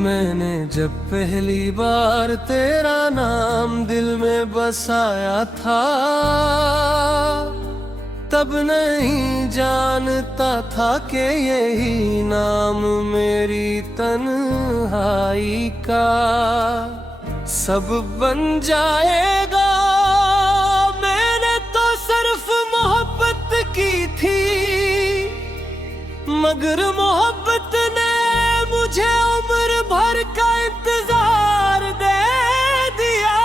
मैंने जब पहली बार तेरा नाम दिल में बसाया था, तब नहीं जानता था कि यही नाम मेरी तन्हाई का सब बन जाएगा। मैंने तो सिर्फ मोहब्बत की थी, मगर मोहब्बत ने मुझे उम्र भर का इंतजार दे दिया।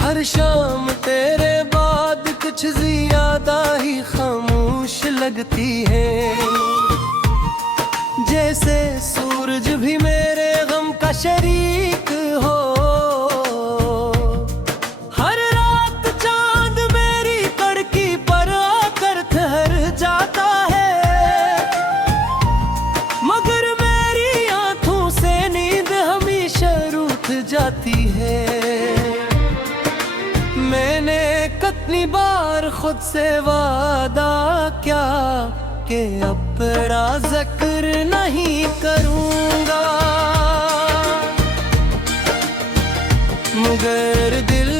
हर शाम तेरे बाद कुछ ज्यादा ही खामोश लगती है, जैसे सूरज भी मेरे गम का शरीक हो। हर रात चांद मेरी कड़की पर आकर ठहर जाता है, मगर मेरी आंखों से नींद हमेशा रूठ जाती है। मैंने कितनी बार खुद से वादा क्या कि अब तेरा जिक्र नहीं करूंगा, मगर दिल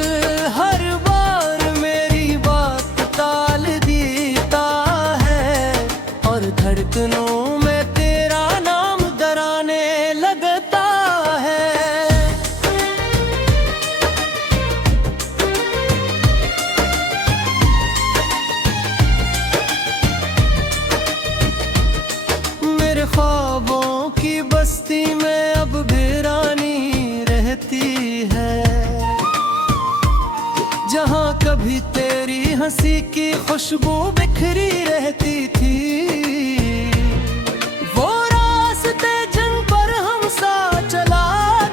हर बार मेरी बात टाल देता है और धड़कनों में तेरा नाम डराने लगता है। ख्वाबों की बस्ती में अब वीरानी रहती है, जहां कभी तेरी हंसी की खुशबू बिखरी रहती थी। वो रास्ते जिन पर हम साथ चला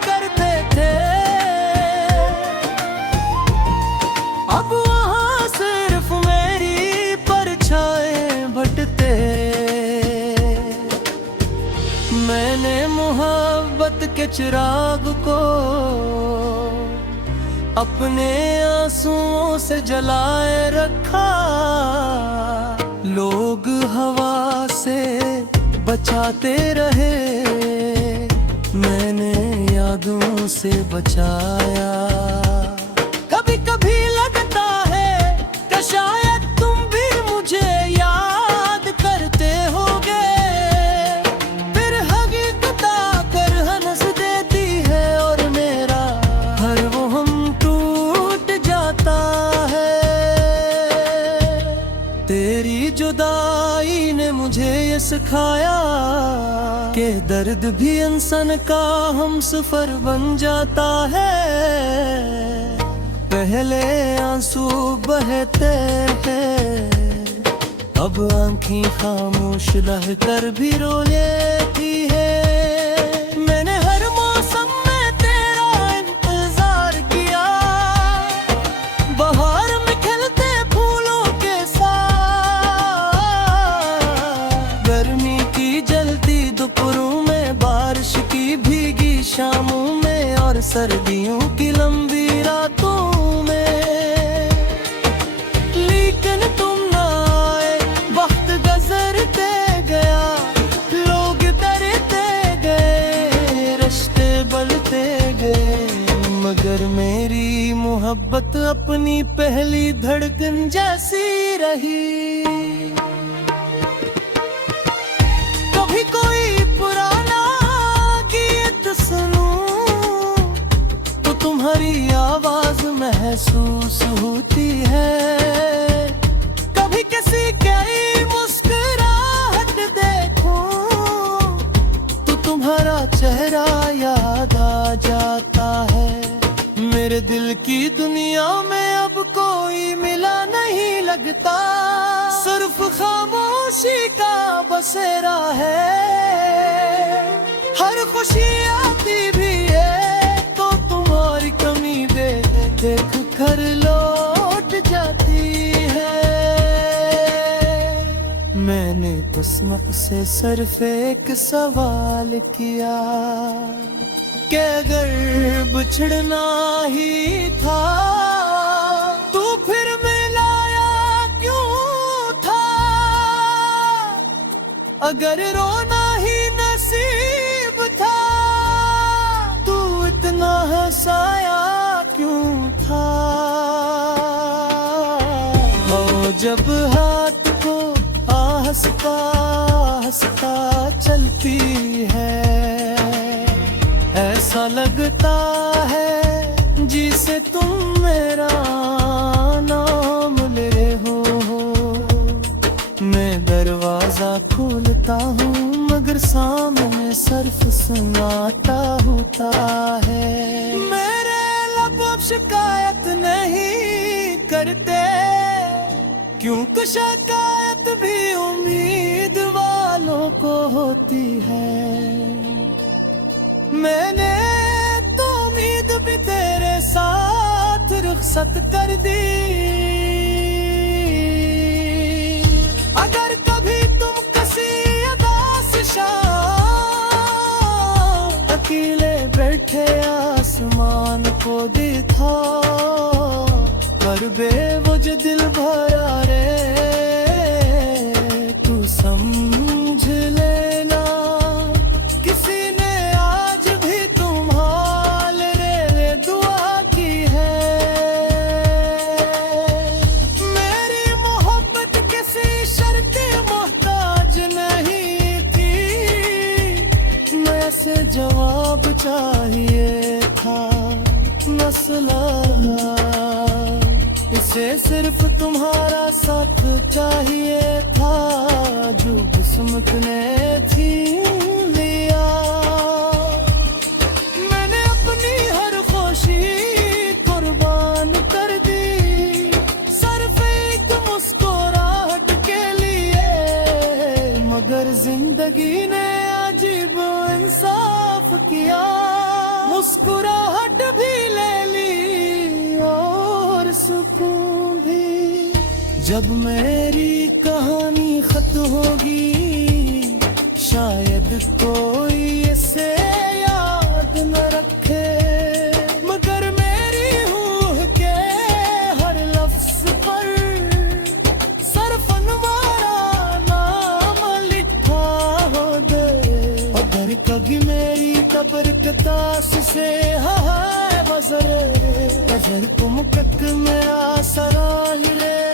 करते थे, अब वहां सिर्फ मेरी परछाएं भटकते। मैंने मोहब्बत के चिराग को अपने आंसुओं से जलाए रखा। लोग हवा से बचाते रहे, मैंने यादों से बचाया। कभी कभी लगता है कि शायद तुम भी मुझे याद करते होगे, तेरी जुदाई ने मुझे ये सिखाया कि दर्द भी इंसान का हमसफर बन जाता है। पहले आंसू बहते हैं, अब आंखें खामोश रहकर भी रो लेती है। मैंने हर मौसम में तेरा इंतजार किया, बहार में खिलते फूलों के साथ, गर्मी की जलती दोपहरों में, बारिश की भीगी शामों में और सर्दियों की लंबी रातों में। लेकिन तुम ना आए, वक्त गुजरते गया, लोग डरते गए, रिश्ते बदलते गए, मगर मेरी मोहब्बत अपनी पहली धड़कन जैसी रही। कभी कोई पुराना गीत सुनूं तो तुम्हारी आवाज महसूस होती है, कभी किसी की मुस्कुराहट देखूं तो तुम्हारा चेहरा याद आ जाता है। मेरे दिल की दुनिया में अब कोई मिला नहीं लगता, सिर्फ खामोशी का बसेरा है। हर खुशी आती भी है तो तुम्हारी कमी देख कर लौट जाती है। मैंने किस्मत से सिर्फ एक सवाल किया कि अगर बिछड़ना ही था तो फिर मिलाया क्यों अगर रोना ही नसीब था, तू इतना हंसाया क्यों था? हो जब हाथ को हंसता हंसता चलती है, ऐसा लगता है जिसे तुम मेरा नाम ले हो। मैं दरवाजा खोलता हूँ मगर सामने सिर्फ सन्नाटा होता है। मेरे लब अब शिकायत नहीं करते, क्योंकि शिकायत भी उम्मीद वालों को होती है। मैंने तो उम्मीद भी तेरे साथ रुखसत कर दी। अगर कभी तुम किसी उदास शाम अकेले बैठे आसमान को दिखा, कर बेवज दिल भरा रे तू समझ लेना, किसी ने आज भी तुम्हारे रे दुआ की है। मेरी मोहब्बत किसी शर्त मोहताज नहीं थी, मैं से जवाब चाहिए था मसला, इसे सिर्फ तुम्हारा साथ चाहिए था जो किस्मत ने छीन लिया। मैंने अपनी हर खुशी कुर्बान कर दी, सिर्फ एक मुस्कुराहट के लिए, मगर जिंदगी ने अजीब इंसाफ किया। मुस्कुराहट भी ले ली और सुकून भी। जब मेरी कहानी खत्म होगी शायद कोई इसे याद न रखे, मगर मेरी रूह के हर लफ्ज पर सिर्फ तुम्हारा नाम लिखा हो दे। अगर कभी मेरी कब्र के तास से है वज़र तुम तक मेरा सराय रे।